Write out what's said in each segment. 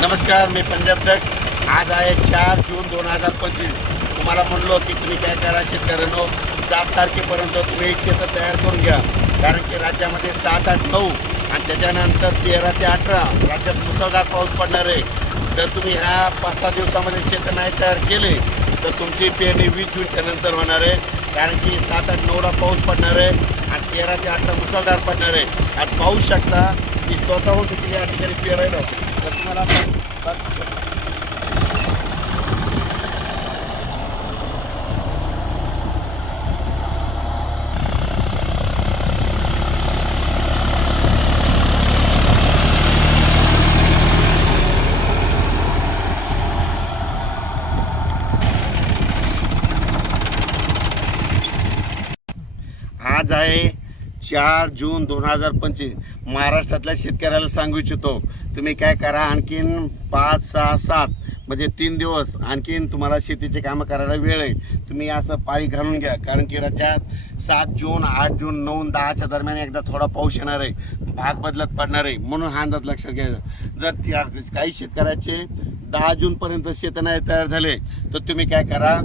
नमस्कार मी पंजाब डक आज आहे चार जून दोन हजार पंचवीस. तुम्हाला म्हणलो की तुम्ही काय करा शेतकऱ्यांनो सात तारखेपर्यंत तुम्ही शेतं तयार करून घ्या. कारण की राज्यामध्ये सात आठ नऊ आणि त्याच्यानंतर तेरा ते अठरा राज्यात मुसळधार पाऊस पडणार आहे. जर तुम्ही ह्या पाच सहा दिवसामध्ये शेतं नाही तयार केले तर तुमची पेरणी वीस जूनच्या नंतर होणार आहे. कारण की सात आठ नऊला पाऊस पडणार आहे आणि तेरा ते अठरा मुसळधार पडणार आहे. आणि पाहू शकता मी स्वतःहून तुम्ही या ठिकाणी पेरायला तर तुम्हाला दाखवू शकतो. आज आहे चार जून दोन हजार पंचवीस. महाराष्ट्रातल्या शेतकऱ्याला सांगू इच्छितो तुम्ही काय करा आणखीन पाच सहा सात म्हणजे तीन दिवस आणखीन तुम्हाला शेतीचे कामं करायला वेळ आहे. तुम्ही असं पाळी घालून घ्या कारण की राज्यात सात जून आठ जून नऊ दहाच्या दरम्यान एकदा थोडा पाऊस येणार आहे. भाग बदलत पडणार आहे म्हणून हा अंदाज लक्षात घ्यायचा जर त्या काही शेतकऱ्याचे दहा जूनपर्यंत शेत नाही तयार झाले तर तुम्ही काय करा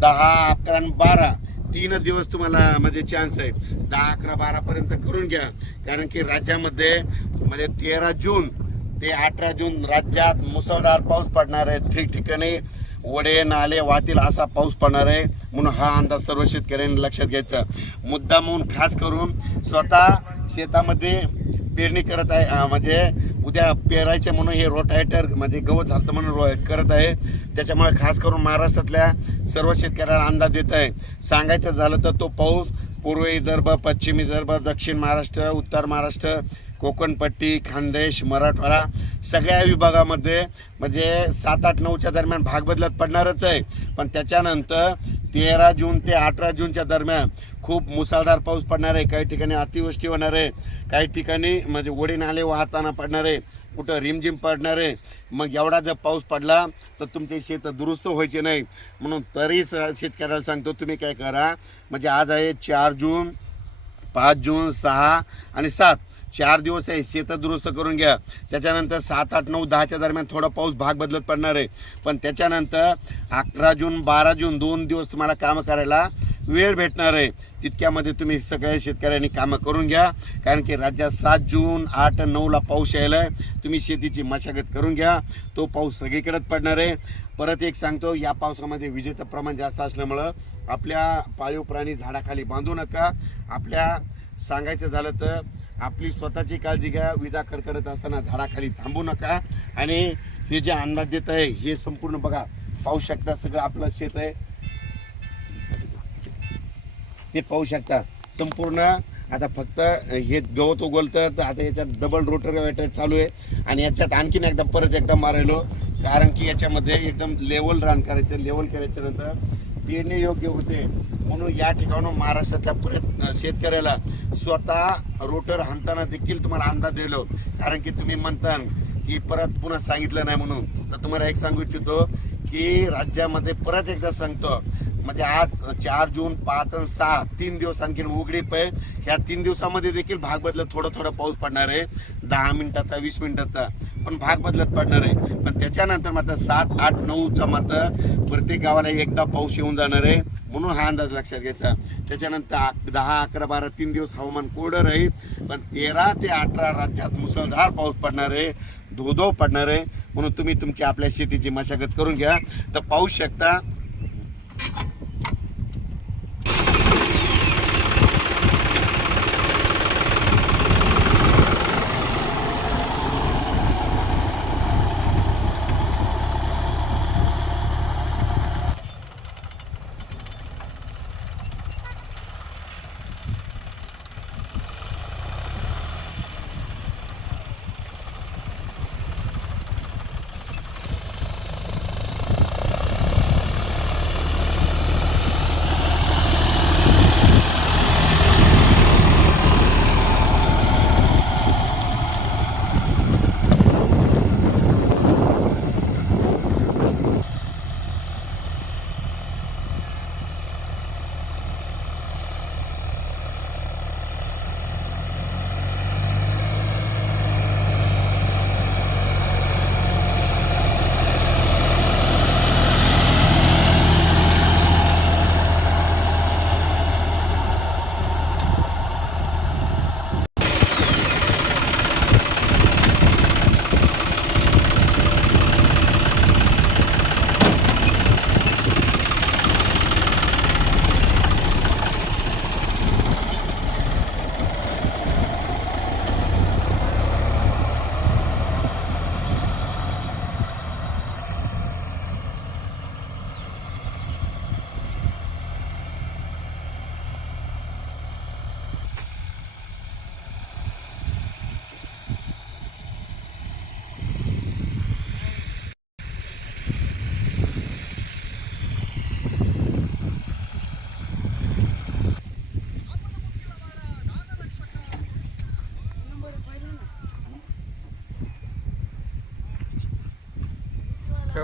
दहा अकरा आणि बारा तीन दिवस तुम्हाला म्हणजे चान्स आहे दहा अकरा बारापर्यंत करून घ्या. कारण की राज्यामध्ये म्हणजे तेरा जून ते अठरा जून राज्यात मुसळधार पाऊस पडणार आहे. ठिकठिकाणी वडे नाले वाहतील असा पाऊस पडणार आहे. म्हणून हा अंदाज सर्व शेतकऱ्यांनी लक्षात घ्यायचा. मुद्दा म्हणून खास करून स्वतः शेतामध्ये पेरणी करत आहे म्हणजे उद्या पेरायचे म्हणून हे रोटायटर म्हणजे गवत झालं म्हणून रो करत आहे. त्याच्यामुळे खास करून महाराष्ट्रातल्या सर्व शेतकऱ्याला अंदाज देत आहे. सांगायचं झालं तर तो पाऊस पूर्व विदर्भ पश्चिम विदर्भ दक्षिण महाराष्ट्र उत्तर महाराष्ट्र कोकणपट्टी खानदेश मराठवाडा सगळ्या विभागामध्ये म्हणजे सात आठ नऊच्या दरम्यान भाग बदलत पडणारच आहे. पण त्याच्यानंतर तेरा जून ते अठरा जूनच्या दरम्यान खूप मुसळधार पाऊस पडणार आहे. काही ठिकाणी अतिवृष्टी होणार आहे. काही ठिकाणी म्हणजे ओढे नाले वाहताना पडणार आहे. कुठं रिमझिम पडणार आहे. मग एवढा जर पाऊस पडला तर तुमचे शेत दुरुस्त व्हायचे नाही. म्हणून तरी स- शेतकऱ्याला सांगतो तुम्ही काय करा. म्हणजे आज आहे चार जून पाच जून सहा आणि सात. चार दिवस आहे शेतं दुरुस्त करून घ्या. त्याच्यानंतर सात आठ नऊ दहाच्या दरम्यान थोडा पाऊस भाग बदलत पडणार आहे. पण त्याच्यानंतर अकरा जून बारा जून दोन दिवस तुम्हाला कामं करायला वेळ भेटणार आहे. तितक्यामध्ये तुम्ही सगळ्या शेतकऱ्यांनी कामं करून घ्या. कारण की राज्यात सात जून आठ नऊला पाऊस यायला आहे तुम्ही शेतीची मशागत करून घ्या. तो पाऊस सगळीकडेच पडणार आहे. परत एक सांगतो या पावसामध्ये विजेचं प्रमाण जास्त असल्यामुळं आपल्या पाळीव प्राणी झाडाखाली बांधू नका. आपल्या सांगायचं झालं तर आपली स्वतःची काळजी घ्या विजा कडकडत असताना झाडाखाली थांबू नका. आणि हे जे अंदाज देत आहे हे संपूर्ण बघा पाहू शकता सगळं आपलं शेत आहे. ते पाहू शकता संपूर्ण. आता फक्त हे गवत उगवलतं तर आता याच्यात डबल रोटर वेटर चालू आहे. आणि याच्यात आणखीन एकदा परत एकदा मारायलो कारण की याच्यामध्ये एकदम लेवल रान करायचं लेवल करायच्या नंतर पेरणी योग्य होते. म्हणून या ठिकाणून महाराष्ट्रातल्या प्रयत्न शेतकऱ्याला स्वतः रोटर हाणताना देखील तुम्हाला अंदाज दिलो. कारण की तुम्ही म्हणता की परत पुन्हा सांगितलं नाही म्हणून. तर तुम्हाला एक सांगू इच्छितो की राज्यामध्ये परत एकदा सांगतो. म्हणजे आज चार जून पाच आणि सहा तीन दिवस आणखीन उघडीप आहे ह्या तीन दिवसामध्ये देखील भाग बदलत थोडं थोडं पाऊस पडणार आहे. दहा मिनिटाचा वीस मिनिटाचा. पण भाग बदलत पडणार आहे. पण त्याच्यानंतर मात्र सात आठ नऊचा मात्र प्रत्येक गावाला एकदा पाऊस येऊन जाणार आहे म्हणून हा अंदाज लक्षात घ्यायचा. त्याच्यानंतर दहा अकरा बारा तीन दिवस हवामान कोरडं राहील पण तेरा ते अठरा राज्यात मुसळधार पाऊस पडणार आहे धोधो पडणार आहे म्हणून तुम्ही तुमची आपल्या शेतीची मशागत करून घ्या. तर पाहू शकता